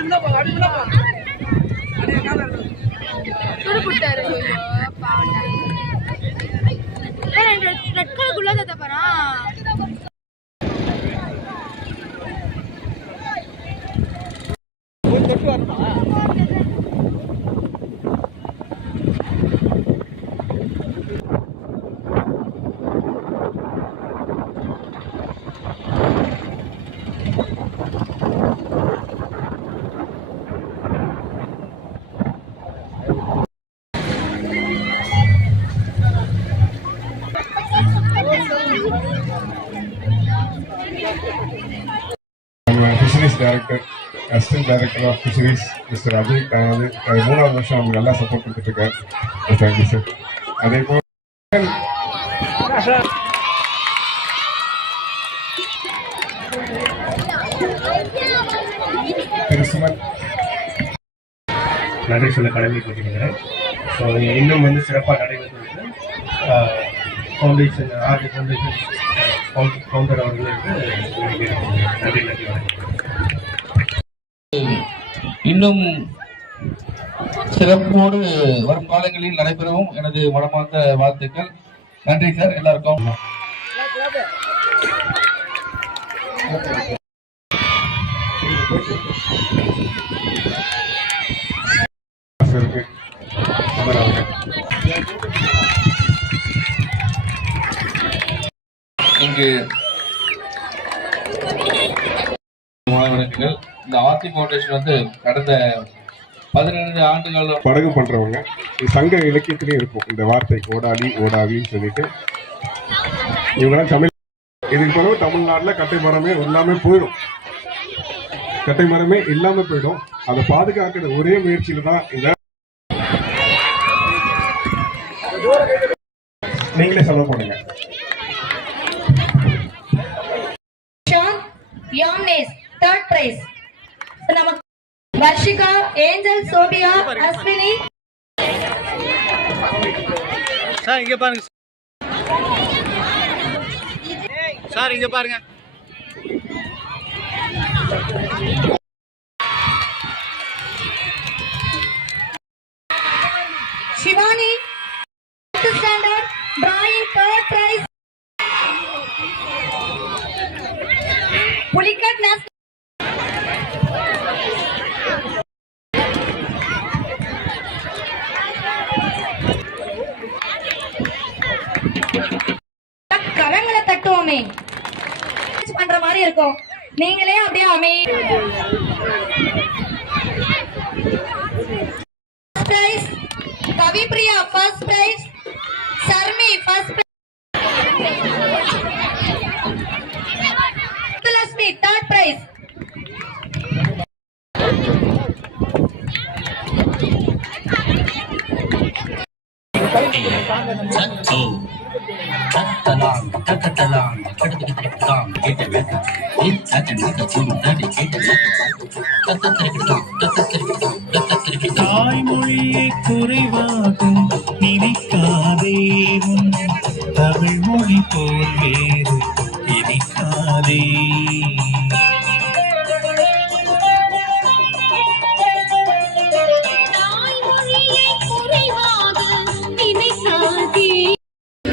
என்ன வேணும் துடுப்புட்டாரு. ரெட் கலர் குள்ள தப்பறா? Director assistant director of fisheries mister Ajay வந்து மூணாவது வருஷம் அவங்க நல்லா சப்போர்ட் கொடுத்துட்டு இருக்காரு தேங்க்யூ சார் அதே போல் திரு நன்றி சொல்ல கடமைப்பட்டிருக்கிறேன் ஸோ இன்னும் வந்து சிறப்பாக நடைபெற்றது ஃபவுண்டேஷன் ஆர்டி ஃபவுண்டேஷன் ஃபவுண்டர் அவர்களுக்கு நன்றி நன்றி வணக்கம். இன்னும் சிறப்போடு வரும் காலங்களில் நடைபெறவும் எனது மனமார்ந்த வாழ்த்துக்கள். நன்றி சார் எல்லாருக்கும். இங்கு மாணவர்கள் இந்த ஆர்த்தி ஃபவுண்டேஷன் வந்து கடந்த பதினைந்து ஆண்டுகள் படகு பண்றவங்க இது சங்க இலக்கியத்திலையும் இருக்கும். இந்த வார்த்தை ஓடாளி ஓடாவின்னு சொல்லிட்டு. இவங்கெல்லாம் தமிழ் இதுக்கு பிறகு தமிழ்நாட்டில் கட்டை மரமே எல்லாமே போயிடும். கட்டை மரமே இல்லாம போயிடும். அதை பாதுகாக்கிற ஒரே முயற்சியில தான் இந்த நீங்களே செலவு பண்ணுங்க third prize. நமக்கு Varshika Angel Sophia Ashwini. Sir இங்க பாருங்க. சார் இங்க பாருங்க. சிவானி நீங்களே அப்படியே அமை prize Kavipriya first prize Sharmi first Lakshmi third prize கத்தலாம் கத்தலாம் கட்டலாம் கேட்டலாம் கத்தலாம் கத்தலாம் கத்தலாம் தாய்மொழியை குறைவாக நினைக்காதே தமிழ் மொழி போல்வே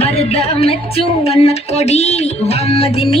வருதா மச்சு வண்ண கொடி. வாமதினி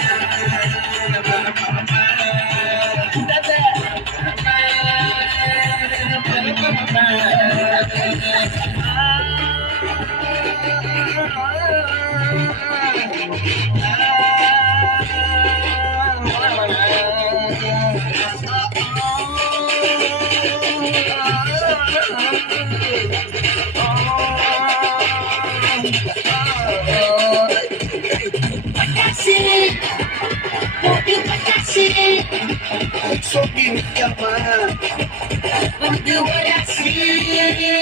So give me your mind. We'll do what I see.